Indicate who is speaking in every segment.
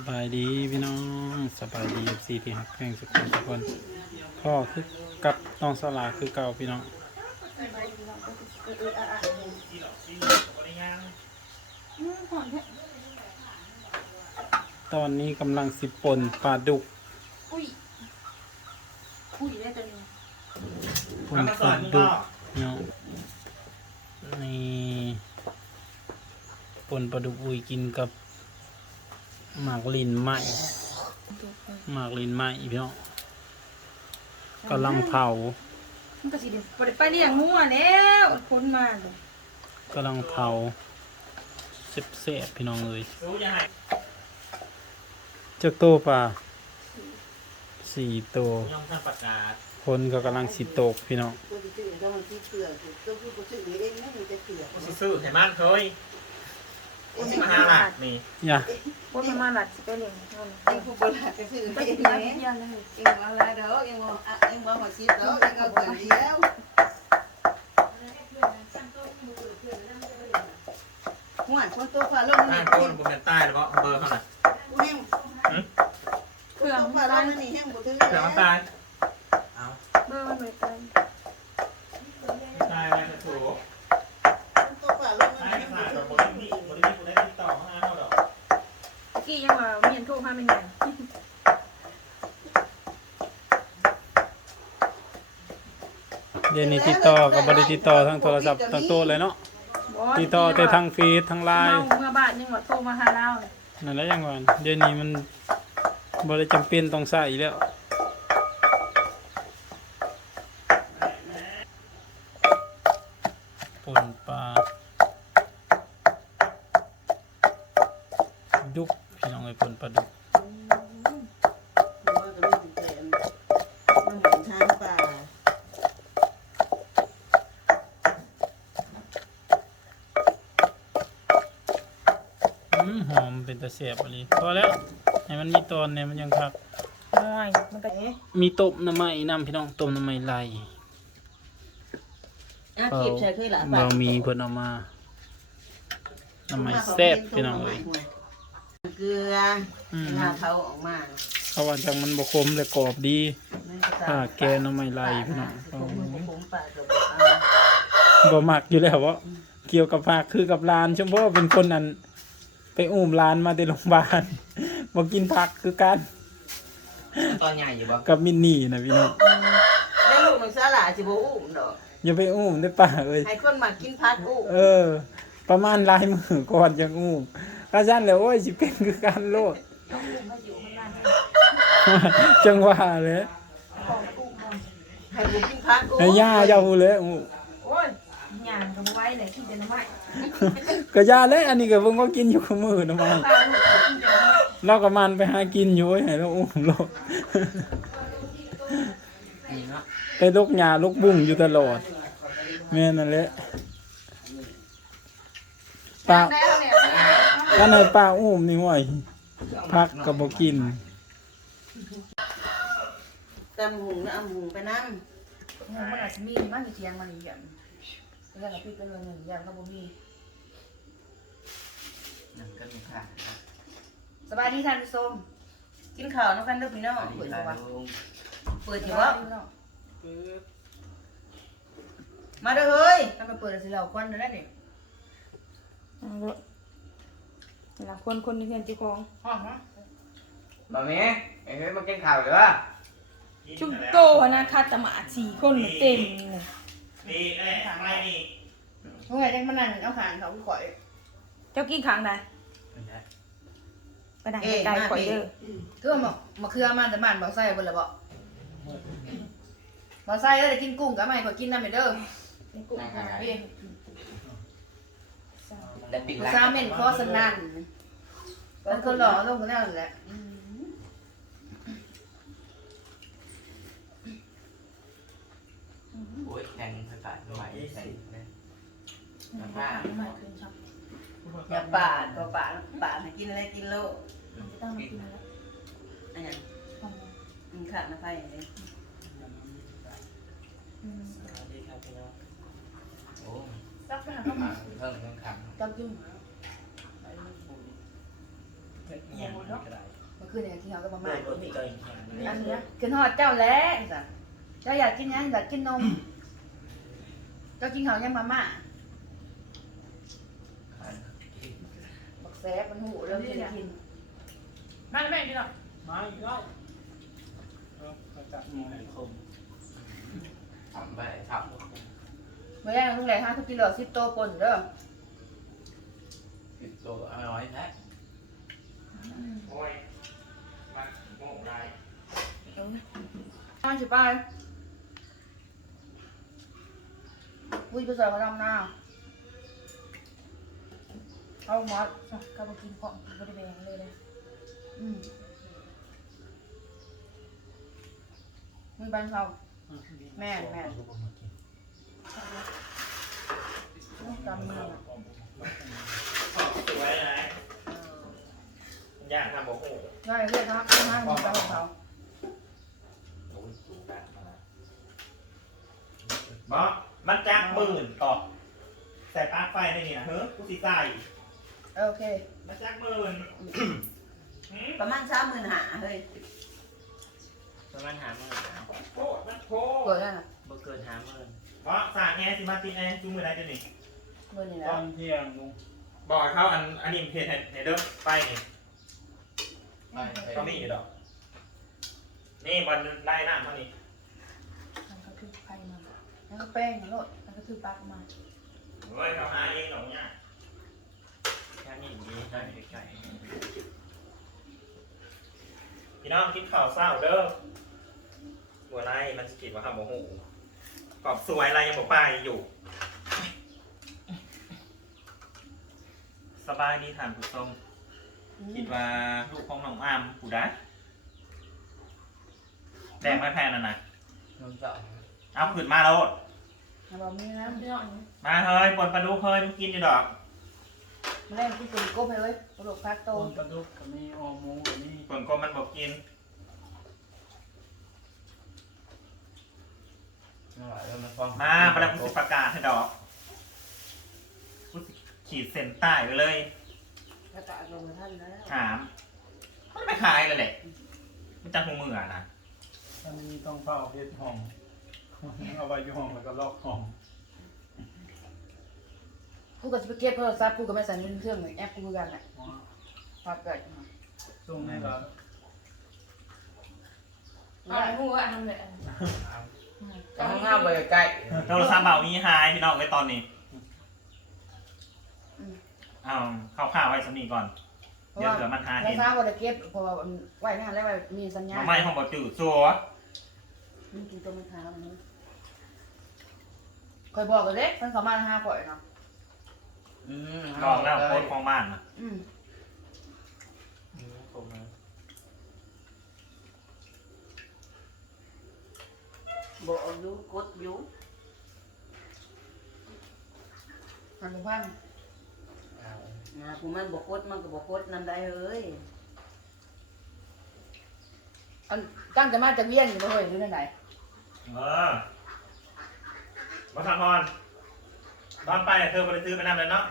Speaker 1: สบายดีพี่น้องสบายดีเอฟซีที่ฮักแพงสุขทุกคนพ่อคือกับน้องสลาคือเก่าพี่น้องตอนนี้กำลังสิปนปลาดุกปนปลาดุกเนาะนี่ปนปลาดุกอุ้ยกินกับ หมากลินไหมหมากลินไหมพี่น้องกำลังเผา
Speaker 2: มันก็สิเดี๋ยวบ่ได้ไปเลี้ยงงัวแล้วคนมาเลย
Speaker 1: กำลังเผาเสบเสบๆพี่น้องเลยเจ้าโตปลาสี่โตว
Speaker 3: ย่อมทำประกาศ
Speaker 1: คนก็กำลังสิโตกพี่น้อง
Speaker 4: ตัวที่ตื่นต้องมันที่เกลือตัวที่กูตื่นเองไม่มีแต่เกลือ
Speaker 3: กูสิซื้อไขมันเคย กูสิมาหาหลักนี่
Speaker 1: อย่า
Speaker 2: คนมันมาหลัดสิไปเลี้ยงงัว
Speaker 4: เองกูบริหารไปซื้อ
Speaker 2: ไป
Speaker 4: เอ
Speaker 2: สิ
Speaker 4: ง
Speaker 2: ไป
Speaker 4: เอง
Speaker 2: เลี้ยเลย
Speaker 4: เองมาแล้วเด้อเองมาเองมาหัวชิดเด้อเองเอาเกลือเดียวหัวคนตัวฟ้าลง
Speaker 3: บ้
Speaker 4: นี่
Speaker 3: นโคนกูเป็นใต้หรือเปล่าเบอร์เขาน่ะ
Speaker 4: กูแห้ง
Speaker 2: เครื่อง
Speaker 4: ตัวฟ้าลงนี่แห้งกูถือ
Speaker 3: เดี๋ยวมันตายเอา
Speaker 2: เบอร์มันเหมือนกัน
Speaker 3: ตายอะไรจะถูก
Speaker 4: ตัวฟ้าลง
Speaker 3: ตาย
Speaker 4: นี่
Speaker 3: ก็
Speaker 4: แห้ง
Speaker 3: ขาด
Speaker 4: กู
Speaker 3: ด
Speaker 4: ถื
Speaker 3: อก
Speaker 4: อบ
Speaker 3: ริมีบริมีกูได้ติดต่อมาหาเขาดอก
Speaker 2: เมื่อกี้ยังว่าเมียนโทรหาแม่นยัง
Speaker 1: เดี๋ยวนี้ติดต่อกับบริติดต่อทางโทรศัพท์ทางโต๊ะเลยเนาะ
Speaker 2: บ่
Speaker 1: ติดต่อแต่ทางเฟซทางไล
Speaker 2: เมา
Speaker 1: น์
Speaker 2: เมื่อบ้านยังว่าโทรมาหาเราเลย
Speaker 1: นั่นแหละยังก่อนเดี๋ยวนี้มันบริจำเป็นต้องใส่แล้วปนปลาดุกพี่น้องไอ้ยปนปลาดุก
Speaker 4: ว่าก็ไม่ถึงแสนมันเหมือนทางป่า
Speaker 1: อืม หอมเป็นตะเสียบอะไรพอแล้วให้มันมีตอนเนี่ยมันยังคัก
Speaker 2: น้อยมันก็เอ๊ะ
Speaker 1: มีต้มน้ำไม้น้ำพี่น้องต้มน้ำไม้ไหล
Speaker 4: อะขีบใช้เคยหลา
Speaker 1: เรามีเพิ่นเอามาน้ำไม้แซ่บพี่น้องเลย
Speaker 4: เกลือ
Speaker 1: อืม
Speaker 4: เวลาเขาออกมา
Speaker 1: เขาว่าจังมันบกคมแต่กรอบดีถ้าแกน้ำไม้ไหลพี่น้อง
Speaker 4: ผมผมปากกับ
Speaker 1: บ่มักอยู่แล้วเพราะเกี่ยวกับภาคคือกับร้านชมพู่เป็นคนนั้น ไปอุ้มร้านมาในโรงพยาบาลบ่กินผักคือกัน
Speaker 3: ตอนใหญ่อยู่บ่
Speaker 1: กับมินนี่นะพี่น้อง
Speaker 4: แล้วลูกหนูสาหร่าจิบอุ้มดอก
Speaker 1: อย่าไปอุ้มได้ป่าเอ้ย
Speaker 4: ให้คนมากินพักอุ้ม
Speaker 1: เออ ประมาณลายมือก่อนยังอุ้มข้าชันเลยโอ้ยสิเป็นคือการโลดจังหวะเลย
Speaker 4: ให้บุกินพักอุ้ม
Speaker 1: ไอ้ย่าเจ้าพูดเลยอู้
Speaker 2: โอ้ยย่างก็บ่ไหว้เลยกินแต่น้ำไม้
Speaker 1: ก็ย่าเลยอันนี้ก็เพิ่งก็กินอยู่กับมือนะมัน
Speaker 2: ตาลูกก็กินแต่น้ำไม้
Speaker 1: เราก็มันไปหากินอยู่ไอ้ให้เราอุ้มโลด
Speaker 3: นี่เนาะ
Speaker 1: ไปลกหญ้าลกบุ้งอยู่ตลอดแม่นั่นแหละป้า
Speaker 2: แล้วเนี่ย
Speaker 1: อันไหนป้าอุ้มนี่ห่วยพักกับบ่กิน
Speaker 4: ตำหุงแล้วเอาหุงไปน้
Speaker 2: มันอาจจะมีบ้านอยู่เทียงมันอีกอย่าง แล้วก็พี่เป็นเรื่องหนึ่งอย่างก็บ่มี
Speaker 3: นั่นก็มีค่ะ
Speaker 2: สบายดีท่านผู้ชมำ
Speaker 4: กินข้าวน้ำกันเด้อพี่น้อง
Speaker 3: เปิ
Speaker 4: เปิ
Speaker 3: ด
Speaker 4: ด
Speaker 3: แล้
Speaker 4: บ่
Speaker 3: ว
Speaker 4: วะเปิด
Speaker 2: เดี๋
Speaker 4: อยู่
Speaker 2: ยว
Speaker 4: วะมาเด้อเฮ้ย
Speaker 2: ถ้ามาเปิดสิเราควันได้เนี่ยหลังคนคนนึงเงินจีคองห้องฮะ
Speaker 3: บ่แม่ไอ้เฮ้ยมากินข้าวหรือวะ
Speaker 2: ชุมโตนะคาตมาสี่คนเต็มเลย
Speaker 3: นี่ไอ้ทางไรนี่
Speaker 2: เมื่อไหร่ได้มานั่งเอาหารเขาข่อย เจ้ากินขังไหนไปนั่งไกลๆข่อยเด้อ คือว่ามาคือมาแต่บ้านบ่ใส่บ่ละบ่บ่ใส่แล้วได้กินกุ้งกับไม่ข่อยกินน้ำเด้อกินกุ้งกับพี่
Speaker 3: แต่ปิด
Speaker 2: กู
Speaker 3: ร้าน
Speaker 2: ซาเม่นคอสนั่นมันก็หล่อลงกันแล้วแหละ
Speaker 3: โอ้ ยแทงไฟฟ้าใหม่ใส่เลยน้ำผ้า
Speaker 4: อย่าปาดก็ปาดปาดให้กินอะไรกินโลก
Speaker 2: ต้องมากินแล้ว
Speaker 4: อันนั้นอืมขาดนะไฟอย่างนี้
Speaker 3: โอ้
Speaker 2: ซักไปหาข้าวหมา
Speaker 3: เพิ่มเพิ่มคำ
Speaker 2: จับจุ่ม
Speaker 1: อย่างนี้ก็ได้
Speaker 2: เมื่อคืนเนี่ยกินเขาก็ประ
Speaker 1: ไม่
Speaker 2: มาณ
Speaker 1: ก็ติดใจ
Speaker 2: อันเนี้ยกินฮอดเจ้าแล้วจ้ะเจ้าอยากกินหยังอยากกินนม เจ้ากินเขาวยังมาม่าบักแซบมันหูเริ่มกินกิน
Speaker 5: มาแม่กินหรอ
Speaker 1: มาอีกแล้วเออมาจับมือให้คม
Speaker 3: ทำไปท
Speaker 2: เมื่อแรกลุงแหล่ห้าทุกกิโลสิบโตปนเด้อำ
Speaker 3: ติดตัวอร่อยแท้โอ้ยมันโง่ได้
Speaker 2: มาสิไป วุ้ยไปใส่กระดำหน้าเอาหมด
Speaker 5: ก็มากินของบริเวณเลยเลย
Speaker 2: อืมมือบันเขาแม่แม่จำมือ
Speaker 3: สวยนะย่างทำโอ้โห
Speaker 2: ง่ายเลยครับง่ายมือบันของเขา
Speaker 3: โอ้ยสูงแบบมาบอ มันจักหมื่นต่อใส่ปลั๊กไฟได้นี่นะเฮ้ยกูสิใส่
Speaker 2: โอเค
Speaker 3: มันจักหมื่น
Speaker 4: ประมาณสามหมื่นหาเฮ้ย
Speaker 6: ประมาณหาหมื่นนะ
Speaker 3: โคตรมันโค
Speaker 2: เกิด
Speaker 3: ตร
Speaker 2: ได้น่ะ
Speaker 6: บ่เกินหาหมื่น
Speaker 3: เพราะสากแอร์สิมาติดแอร์จูมือได้จะนี่
Speaker 2: มือนี่แห
Speaker 1: ต
Speaker 2: ละ
Speaker 1: อนเที่ยงลุง
Speaker 3: บอกให้เขาอันอันนี้เพจให้ให้เด้อไปนี่
Speaker 6: ไปไป
Speaker 3: ก็มีอยู่ดอก นี่บอลไล่หน้าเท่านี้
Speaker 5: มันก็คือไข่มัน
Speaker 2: แล้วก็แป้งโรดแล้วก็คือปลากมา
Speaker 3: เฮ้ยเขาหาเองดอกเนี่ย
Speaker 6: แค่นี้ดีใช่ไก่
Speaker 3: พี่น้องกินข้าวเศร้าเด้อบัวไล่มันสกิดว่าข้าวโมโหกรอบสวยอะไรยังบอกป้ายอยู่ สบายดีถามผู้ชมคิดว่าลูกของน้องอามผู้ได้แดงไม่แพนน่ะนะ
Speaker 6: น้ำเจาะ
Speaker 3: เอาขืนมาแล้ว
Speaker 2: แล้วบอกมีนะ
Speaker 5: น้ำเนื้ออันนี้
Speaker 3: มาเฮ้ยปนปลาดุกเฮ้ยมันกินอยู่ดอก
Speaker 2: มาเล่นที่เป็นกบให้เลยกระโดดพักโต
Speaker 1: ต้นปลาดุกก็มีออหมูก็มี
Speaker 3: ผลกลมมันบอกกิน
Speaker 6: ไม่ไหวแล้วมันฟ้อง
Speaker 3: มาประดับสิประกาศให้ดอกกูสิขีดเส้นใต้ไปเลย
Speaker 4: กระตะลงมาท่านแล้ว
Speaker 3: ถามมันไม่ขายเลยแหละมันจะคงมืออะนะ
Speaker 1: ถ้ามีต้องเฝ้าเพชรห้อง เอาไว้อยู่ห้องแล้วก็ล็อกห้อง
Speaker 2: กูก็จะไปเก็บโทรศัพท์กูก็ไม่ใส่เงินเครื่องเลยแอปกูคือกันแหละ
Speaker 1: อ๋อ
Speaker 2: พักเกิด
Speaker 1: ส่งให้เรา
Speaker 5: เอาอะไรงูอะทำเลยอัน
Speaker 6: ก็ห้องห้ามไปใกล้
Speaker 3: โทรศัพท์เบามีหายพี่น้องไว้ตอนนี้เอาเข้าข้าวไว้สำนีก่อน
Speaker 2: เพราะ
Speaker 3: เดี๋ยว
Speaker 2: ว่า
Speaker 3: เผื่อมันหา
Speaker 2: เรา
Speaker 3: เห็น
Speaker 2: ทราบว่าจะเก็บเพราะว่าไหวนั่นแล้วว่ามีสัญญาณ
Speaker 3: มาไม่ห้องบอกจืดสัว
Speaker 2: มันกินตัวมันเท้าอันนี้ คอยบอกกันเด็กมันเขามาห้าข่อยเนาะ
Speaker 6: อืม
Speaker 3: บอกแล้วโคตรของบ้านนะ
Speaker 2: อืม
Speaker 6: ผมนะ
Speaker 4: บอกเอาอยู่กดอยู่
Speaker 2: มันเป็นพัน
Speaker 4: นะผู้มันบอกกดมันก็บอกกดนำได้เฮ้ย
Speaker 2: อันตั้งแต่มาจากเวียนอยู่บ่เฮ้ยอยู่ที่ไหน
Speaker 3: เออ วัชรพรตอนไปเธอไปซื้อไปนำเลยเนาะ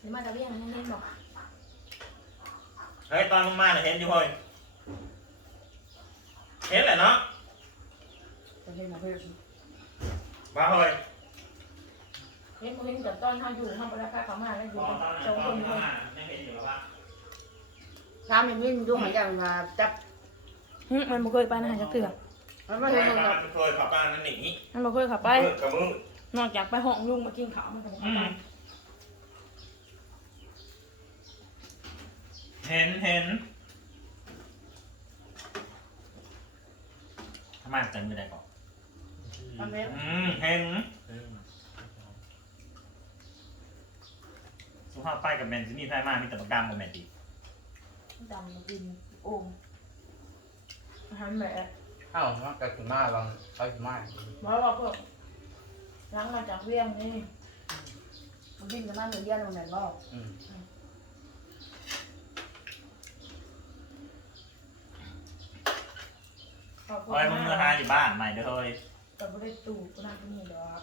Speaker 5: หรือมาจะเรียกให้เล่นบอก
Speaker 3: เฮ้ยตอนมึงมาเนี่ยเห็นอยู่เฮ้ยเห็นแหละเนาะ
Speaker 2: จะเห็นมาเพื่อน
Speaker 3: มาเฮ้ย
Speaker 5: เล่นโมเล่นแต่ตอนห้าอยู่ห้องประดับเขามาแล้วอยู่
Speaker 3: ตอนตอน
Speaker 5: สอง
Speaker 3: ต
Speaker 5: ค
Speaker 3: อน
Speaker 5: น
Speaker 3: มึง
Speaker 5: เลย
Speaker 3: มาไม่เห็นอยู่หรอวะ
Speaker 2: ถามมันวิ่งดูหายใจมันมาจับ
Speaker 5: มันบ่เคยไปนะจะเถื่อ
Speaker 2: มันไม่
Speaker 3: ไม่
Speaker 2: เห็
Speaker 3: เห็
Speaker 2: น
Speaker 3: น
Speaker 2: เลย
Speaker 3: มันเคยขับบ้านนั่นหนี
Speaker 5: มันบ่เคยขับไป
Speaker 3: มือกับมือน
Speaker 5: อกจากไปห้องลุงมากินข้าวมันก็บ่
Speaker 3: อื
Speaker 5: เข้าไป
Speaker 3: มเห็นเห็นทำไมใจมือได้ก่อน
Speaker 2: มันเห็น
Speaker 3: อืมเห็นสุภาพไปกับแมนซินี่ไทยมากมีแต่ประกามกับแมนดี
Speaker 5: ดำมากินโอ่งอาหารแบบ
Speaker 6: เอ้ามันก็คือมาลองไปคือมา
Speaker 5: เพราะว่าพวกล้างมาจากเวียงนี่
Speaker 2: มันวิ่งกันมาเหมือนเยี่ยนมันแม่นบ่
Speaker 6: อืม
Speaker 5: เขาพวก
Speaker 3: คอยมึงเมื่อหาอยู่บ้านใหม่เด้อเฮ้ย
Speaker 5: แต่บ่ได้ตู่ก็น่าจะมีดอก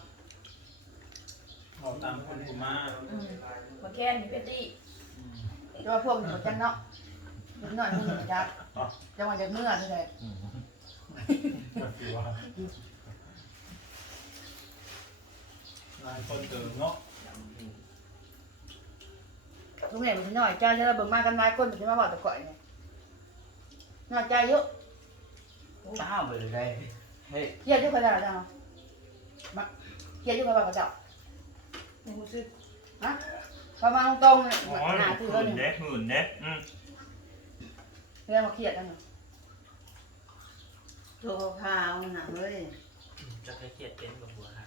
Speaker 1: เอาตามคนกูมา
Speaker 5: อืมมาแค่นี้เป็ดตี้
Speaker 1: อืม
Speaker 2: จะว่าพวกหนูจังเนาะนิดหน่อยมึงจักจังหวะจากเมื่อนี่แหละ
Speaker 1: หลายคนเติมเนาะ
Speaker 2: ลุงแม่มันน้อยใจจะระเบิดมากันไม้ก้นจะมาบอกตะก่อยเนี่ยน้อยใจเยอะ
Speaker 6: ข้าวไปเลยได้เฮ้ย
Speaker 2: เกลียดเยอะขนาดนั้นมาเกลียดเยอะขนาดนั้น
Speaker 5: หนูซื้อ
Speaker 2: ฮะประมาณตรงๆเนี่ย
Speaker 3: โอ้ย
Speaker 2: หนาคือ
Speaker 3: หื่
Speaker 2: เรื่อง
Speaker 3: น
Speaker 2: หนึ่ง
Speaker 3: เด้หื่นเด้อืม
Speaker 2: เรื่องมาเครียดกัน
Speaker 4: โทรข่าวหนังเลย
Speaker 3: จะเคยเกลียดเป็นกับหัวฮะ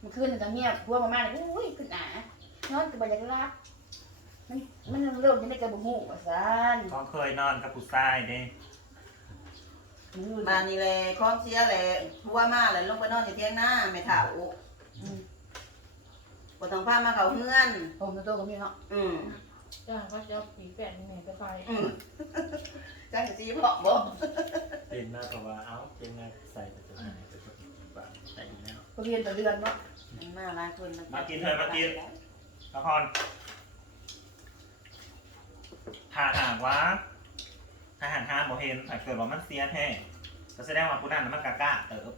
Speaker 2: มันขึ้นจะเงียบพวกมาม่าเนี่ยอุ้ยขึ้นหนานอนกับบรรยากาศมันมันเริ่มจะได้กระบุหูว่าซาน
Speaker 3: ก็เคยนอนกับผู้ชายเด้
Speaker 4: บ้านนี่แหละคล้องเสียแหละทัวมาเลยลงไปนอนอยู่เที่ยงหน้าไม่เท่าบ่ต้องพามาเขาเฮือน
Speaker 2: ผมตัวก็มีเนาะ
Speaker 4: อืม
Speaker 5: จ้าก็จะเอาปีแปดนี่แม่ไปไป
Speaker 4: อืมจังสีเพาะบ่
Speaker 3: เป็นมากกว่าเอ้าเป็นไงใส่แต่ตัวไหนแต่ตัวบ้าใส่แล้ว
Speaker 2: ก็เรียนต่อเดือนเนาะ
Speaker 4: มันมาหลายคน
Speaker 3: มากินเถอะมากินละครถ้าหากว่าถ้าหากห้ามโมเห็นถ้าเกิดว่ามันเสียแท้ก็แสดงว่าผู้นั้นน่ะมันกะกล้าเติบ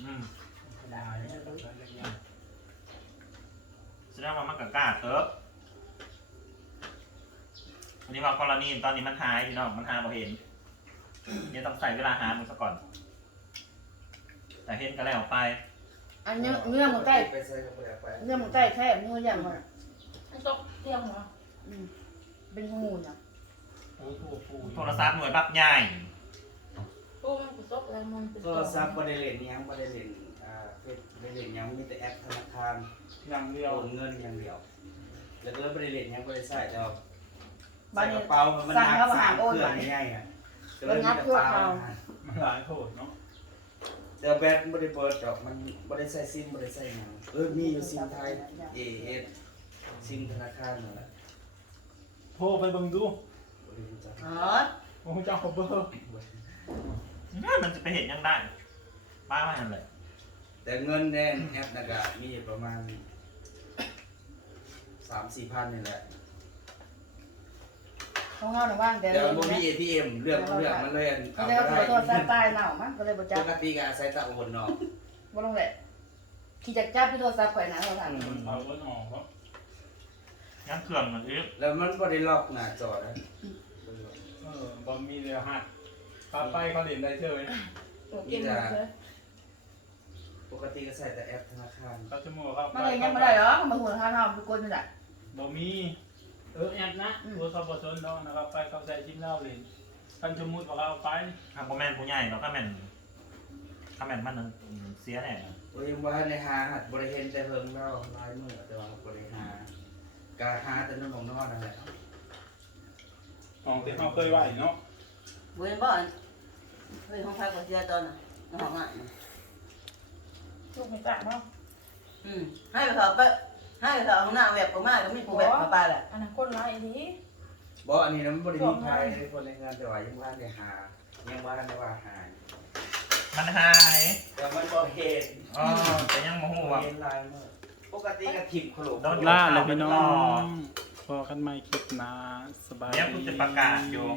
Speaker 3: อืมแส ดงว่ามันกะกล้าเติบอันนี้ว่ากรณีตอนนี้มันหายพี่น้องมันหาโมเห็นเนี่ยวต้องใส่เวลาหามันซะก่อน แต่เห็นก็แล้วไป
Speaker 2: อันเนื้อเนื้อหมูใต้
Speaker 6: ไปใส่กับไปไป
Speaker 2: เนื้อหมูใต้แค่เนื้ออย่างมัน
Speaker 5: ไอ้ต๊อกเที่ยงเหรอ
Speaker 2: อืมเป็นงูเนาะ
Speaker 1: โอ้โหปู
Speaker 3: โทรศัพท์หน่วยบักใหญ่
Speaker 5: โอ้มันเป็นต๊อกอะไรมันเป็น
Speaker 7: โทรศัพท์บ่ได้เล่นหยังบ่ได้เล่น อ่าเฟซบ่ได้เล่นหยังมีแต่แอปธนาคาร
Speaker 1: อย่างเดีย
Speaker 7: โอ
Speaker 1: วน
Speaker 7: เงินอย่างเดียว แล้วก็บ่ได้เล่นหยังบ่ได้ใช้แต่ว่า
Speaker 2: บ้า
Speaker 7: ใส่
Speaker 2: น
Speaker 7: ก
Speaker 2: นี้
Speaker 7: ระเป๋ามันหนักสามเครื่องง่ายๆอะก็เลยมีแต่เปล่า
Speaker 1: มันหลายโทษเนาะ
Speaker 7: แต่แบตบ่ได้เปิดดอกมันบ่ได้ใส่ซิมบ่ได้ใส่หยังเออมีอยู่ซิมไทย AS ซิมธนาคารนั่นแหละ
Speaker 1: โทรไปเบิ่งดู
Speaker 7: บ่ได้รู้จัก
Speaker 4: อ๋อ
Speaker 1: โอ้เจ้าเบอร์
Speaker 3: มันจะไปเห็นยังได้ป้ามาหันเลย
Speaker 7: แต่เงินในแอปนั่นก็มีประมาณ3-4พันนี่แหละ
Speaker 2: ต้องเงาหน่อยบ้างแต่
Speaker 7: แต่
Speaker 2: เรื่
Speaker 7: มั
Speaker 2: อนง
Speaker 7: บ่มี
Speaker 2: นี้
Speaker 7: ATM เรื่องของเรื่องมันเลยอัน
Speaker 2: ก็
Speaker 7: เอา
Speaker 2: เลย
Speaker 7: บ่
Speaker 2: เอา
Speaker 7: ได้
Speaker 2: โทรศัพท์ใต้เน่ามันก็เลยบ่จั
Speaker 7: ป
Speaker 2: บ
Speaker 7: กติก็อาศัยตะโอนเนาะ
Speaker 2: บ่ลงแหละที่จะจับที่โทรศัพท์ข่อยนะโทรศัพท์
Speaker 1: เอารถออกเนาะ
Speaker 3: ยังเครื่องมันอึบ
Speaker 7: แล้วมันบ่ได้ล็อกหน้าจอนะ
Speaker 1: เออบอมมีเรือหัดพาไปเขาเล่นได้เฉย
Speaker 5: ตัวเก่งเลย
Speaker 7: ปกติก็ใส่แต่แอปธนาคาร
Speaker 1: เขาจะมัวเข้าไป
Speaker 2: มันเลยยังไม่ได้หรอกมันหัวท่าเท่าทุกคนนี่แหละ
Speaker 1: บอมีเออแอดนะตัวเขาบอสนเนาะนะครับไปเขาใส่ชิ้นเหล้าเลยกันสมมุติว่าเขาเอาไป
Speaker 3: ทางพ่อแม่นผู้ใหญ่เราก็แม่นถ้าแม่นมันเสียแน่
Speaker 7: โอ้ยยังว่าในหาหัดบริเห็นแต่เฮิงเราลายมือแต่ว่าบริหารกาหาแต่นั่นของนอกนั่นแหละ
Speaker 1: ของที่เขาเคยไหวเนาะ
Speaker 4: เว้นบ่อนเฮ้ยของพาก็เสียตอนน่ะห้องอะ
Speaker 5: ลูกไม่จับเนาะ
Speaker 4: อืมให้ไปเขาไปให้ไปเขาห้องหน้าแวบออกมาก็มีผู้แวบเข้าไปแหละ
Speaker 5: อันนั้นคนร้ายนี้
Speaker 7: บ่อันนี้นะมันบริมีภายในคนในงานแต่ว่ายังว่าได้หายังว่าได้ว่าหา
Speaker 3: มันหาย
Speaker 7: แต่มันบ่เห็น
Speaker 3: อ๋อแต่ยังโมโห
Speaker 7: บ่
Speaker 3: ว่า
Speaker 7: เห็นลายมือปกติก็ทิมขลุ่ม
Speaker 3: โดน
Speaker 1: ล่าเลยพี่น้องพอกันไม่คิดนะสบาย
Speaker 3: เดี๋ยวคุณจะประกาศอยู่
Speaker 1: ดี